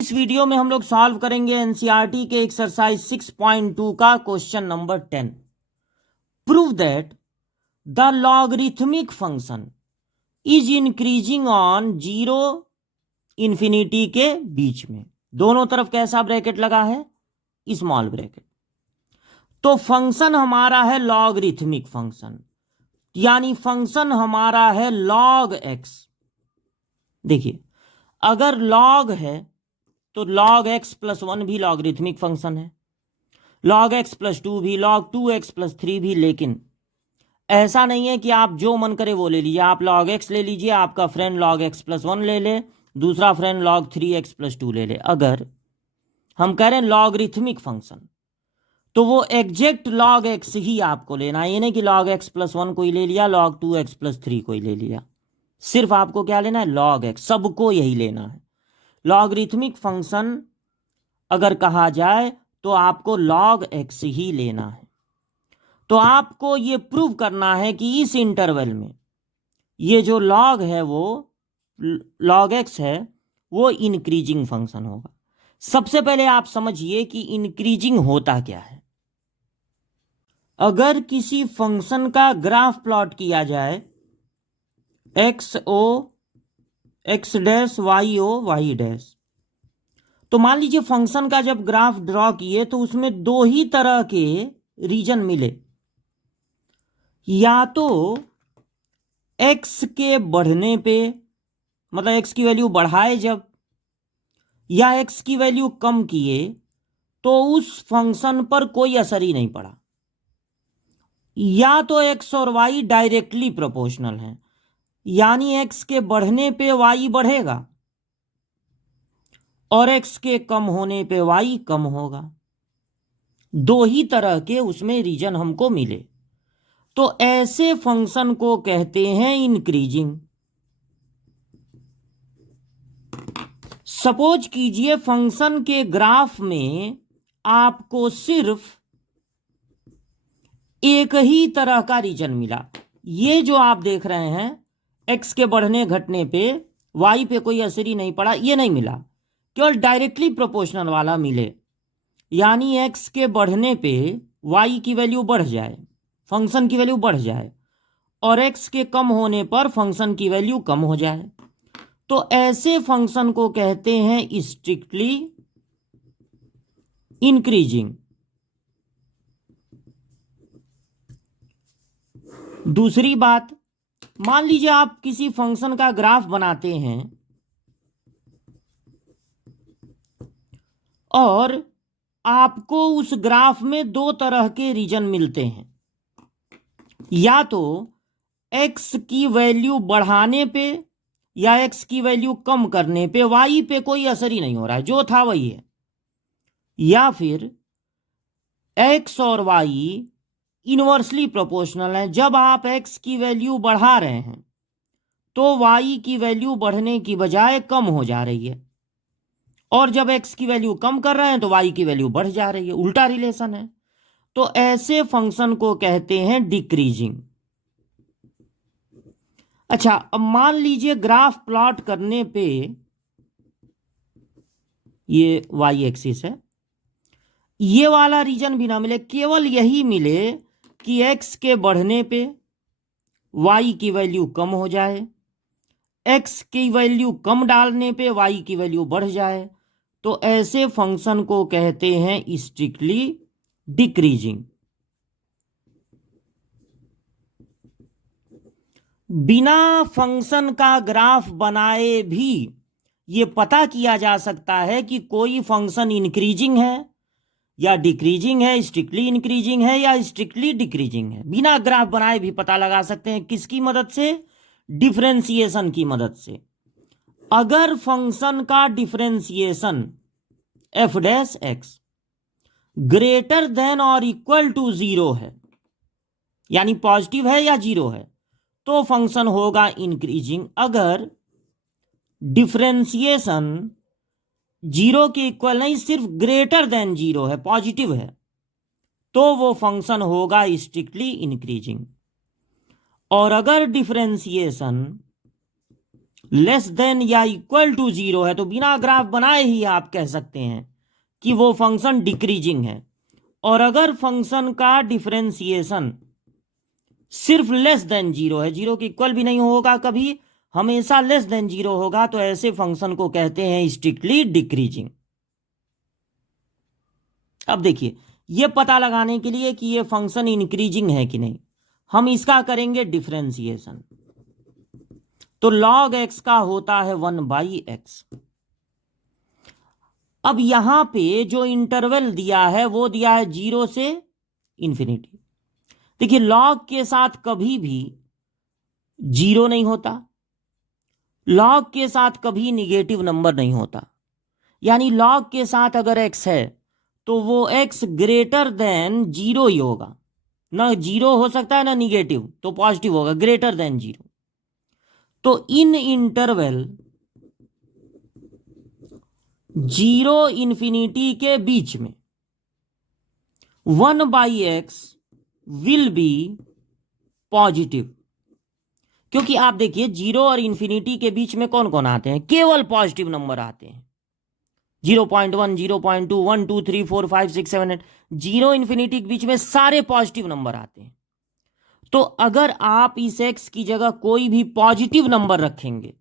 इस वीडियो में हम लोग सॉल्व करेंगे एनसीईआरटी के एक्सरसाइज 6.2 का question number 10। Prove that the logarithmic function is increasing on zero infinity के बीच में। दोनों तरफ कैसा ब्रैकेट लगा है? Small bracket. तो फंक्शन हमारा है लॉगरिथमिक फंक्शन, यानी फंक्शन हमारा है लॉग एक्स। देखिए, अगर लॉग है तो log x प्लस 1 भी लॉगरिथमिक फंक्शन है, log x प्लस 2 भी, log 2x प्लस 3 भी। लेकिन ऐसा नहीं है कि आप जो मन करे वो ले लीजिए। आप log x ले लीजिए, आपका फ्रेंड log x प्लस 1 ले ले, दूसरा फ्रेंड log 3x प्लस 2 ले ले। अगर हम कह रहे हैं लॉगरिथमिक फंक्शन तो वो एग्जैक्ट log x ही आपको लेना है। ये नहीं कि log x प्लस 1 कोई ले लिया, log 2x प्लस 3 कोई ले लिया। सिर्फ आपको क्या लेना है? log x, सबको यही लेना है। लॉगरिथमिक फंक्शन अगर कहा जाए तो आपको log x ही लेना है। तो आपको ये प्रूव करना है कि इस इंटरवल में ये जो log है वो log x है, वो इंक्रीजिंग फंक्शन होगा। सबसे पहले आप समझिए कि इंक्रीजिंग होता क्या है। अगर किसी फंक्शन का ग्राफ प्लॉट किया जाए x o x dash y o y dash, तो मान लीजिए फंक्शन का जब ग्राफ ड्रॉ किए तो उसमें दो ही तरह के रीजन मिले। या तो x के बढ़ने पे, मतलब x की वैल्यू बढ़ाए जब, या x की वैल्यू कम किए तो उस फंक्शन पर कोई असर ही नहीं पड़ा। या तो x और y डायरेक्टली प्रोपोर्शनल हैं, यानी x के बढ़ने पे y बढ़ेगा और x के कम होने पे y कम होगा। दो ही तरह के उसमें रीजन हमको मिले, तो ऐसे फंक्शन को कहते हैं इंक्रीजिंग। सपोज कीजिए फंक्शन के ग्राफ में आपको सिर्फ एक ही तरह का रीजन मिला। ये जो आप देख रहे हैं x के बढ़ने घटने पे y पे कोई असर ही नहीं पड़ा, ये नहीं मिला। केवल डायरेक्टली प्रोपोर्शनल वाला मिले, यानी x के बढ़ने पे y की वैल्यू बढ़ जाए, फंक्शन की वैल्यू बढ़ जाए, और x के कम होने पर फंक्शन की वैल्यू कम हो जाए। तो ऐसे फंक्शन को कहते हैं स्ट्रिक्टली इंक्रीजिंग। दूसरी बात, मान लीजिए आप किसी फंक्शन का ग्राफ बनाते हैं और आपको उस ग्राफ में दो तरह के रीजन मिलते हैं। या तो x की वैल्यू बढ़ाने पे या x की वैल्यू कम करने पे y पे कोई असर ही नहीं हो रहा है, जो था वही है। या फिर x और y इनवर्सली प्रोपोर्शनल है। जब आप x की वैल्यू बढ़ा रहे हैं तो y की वैल्यू बढ़ने की बजाय कम हो जा रही है, और जब x की वैल्यू कम कर रहे हैं तो y की वैल्यू बढ़ जा रही है। उल्टा रिलेशन है। तो ऐसे फंक्शन को कहते हैं डिक्रीजिंग। अच्छा, अब मान लीजिए ग्राफ प्लॉट करने पे ये y एक्सिस है, ये वाला रीजन भी ना मिले, केवल यही मिले कि x के बढ़ने पे y की वैल्यू कम हो जाए, x की वैल्यू कम डालने पे y की वैल्यू बढ़ जाए। तो ऐसे फंक्शन को कहते हैं स्ट्रिक्टली डिक्रीजिंग। बिना फंक्शन का ग्राफ बनाए भी ये पता किया जा सकता है कि कोई फंक्शन इंक्रीजिंग है या डिक्रीजिंग है, स्ट्रिक्टली इंक्रीजिंग है या स्ट्रिक्टली डिक्रीजिंग है। बिना ग्राफ बनाए भी पता लगा सकते हैं। किसकी मदद से? डिफरेंशिएशन की मदद से। अगर फंक्शन का differentiation F dash x greater than और इक्वल टू 0 है, यानी पॉजिटिव है या 0 है, तो फंक्शन होगा इंक्रीजिंग। अगर डिफरेंशिएशन 0 के इक्वल नहीं, सिर्फ ग्रेटर देन 0 है, पॉजिटिव है, तो वो फंक्शन होगा स्ट्रिक्टली इंक्रीजिंग। और अगर डिफरेंशिएशन लेस देन या इक्वल टू जीरो है तो बिना ग्राफ बनाए ही आप कह सकते हैं कि वो फंक्शन डिक्रीजिंग है। और अगर फंक्शन का डिफरेंशिएशन सिर्फ लेस देन जीरो है, जीरो के इक्वल भी नहीं होगा कभी, हमेशा लेस देन जीरो होगा, तो ऐसे फंक्शन को कहते हैं स्ट्रिक्टली डिक्रीजिंग। अब देखिए, यह पता लगाने के लिए कि यह फंक्शन इंक्रीजिंग है कि नहीं, हम इसका करेंगे डिफरेंशिएशन। तो log x का होता है 1/x। अब यहां पे जो इंटरवल दिया है वो दिया है 0 से इंफिनिटी। देखिए, log के साथ कभी भी 0 नहीं होता, log के साथ कभी निगेटिव नंबर नहीं होता। यानी log के साथ अगर x है तो वो x ग्रेटर देन 0 ही होगा, ना 0 हो सकता है ना निगेटिव, तो पॉजिटिव होगा, ग्रेटर देन 0। तो इन इंटरवल 0 इंफिनिटी के बीच में 1/x विल बी पॉजिटिव। क्योंकि आप देखिए 0 और इंफिनिटी के बीच में कौन कौन आते हैं, केवल पॉजिटिव नंबर आते हैं। 0.1, 0.2, 1, 2, 3, 4, 5, 6, 7, 8, 0 इंफिनिटी के बीच में सारे पॉजिटिव नंबर आते हैं। तो अगर आप इस x की जगह कोई भी पॉजिटिव नंबर रखेंगे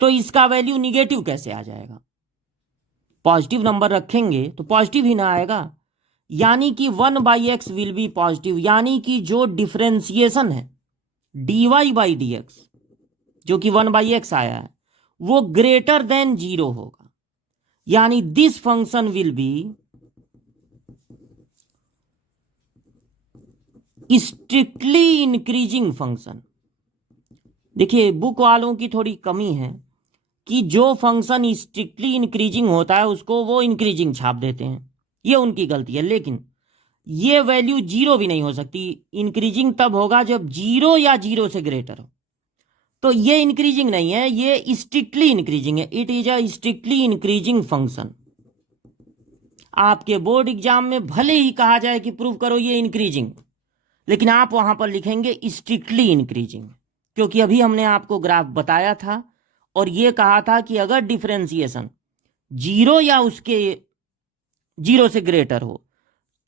तो इसका वैल्यू निगेटिव कैसे आ जाएगा? पॉजिटिव नंबर रखेंगे तो पॉजिटिव ही ना आएगा। यानी कि 1/x विल बी पॉजिटिव, यानी कि जो डिफरेंशिएशन है dy/dx जो कि 1/x आया है वो ग्रेटर देन 0 होगा। यानी this function will be strictly increasing function. देखिए, बुक वालों की थोड़ी कमी है कि जो फंक्शन स्ट्रिक्टली इंक्रीजिंग होता है उसको वो इंक्रीजिंग छाप देते हैं, ये उनकी गलती है। लेकिन ये वैल्यू 0 भी नहीं हो सकती, इंक्रीजिंग तब होगा जब 0 या 0 से ग्रेटर हो। तो ये इंक्रीजिंग नहीं है, ये स्ट्रिक्टली इंक्रीजिंग है। It is a strictly increasing function. आपके बोर्ड एग्जाम में भले ही कहा जाए कि प्रूव करो ये इंक्रीजिंग, लेकिन आप वहां पर लिखेंगे स्ट्रिक्टली इंक्रीजिंग, क्योंकि अभी हमने आपको ग्राफ बताया था और ये कहा था कि अगर डिफरेंशिएशन 0 या उसके 0 से ग्रेटर हो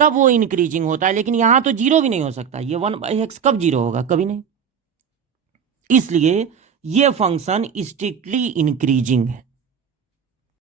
तब वो इंक्रीजिंग होता है। लेकिन यहां तो 0 भी नहीं हो सकता, ये 1/x कब 0 होगा? कभी नहीं। इसलिए ये फंक्शन स्ट्रिक्टली इंक्रीजिंग है।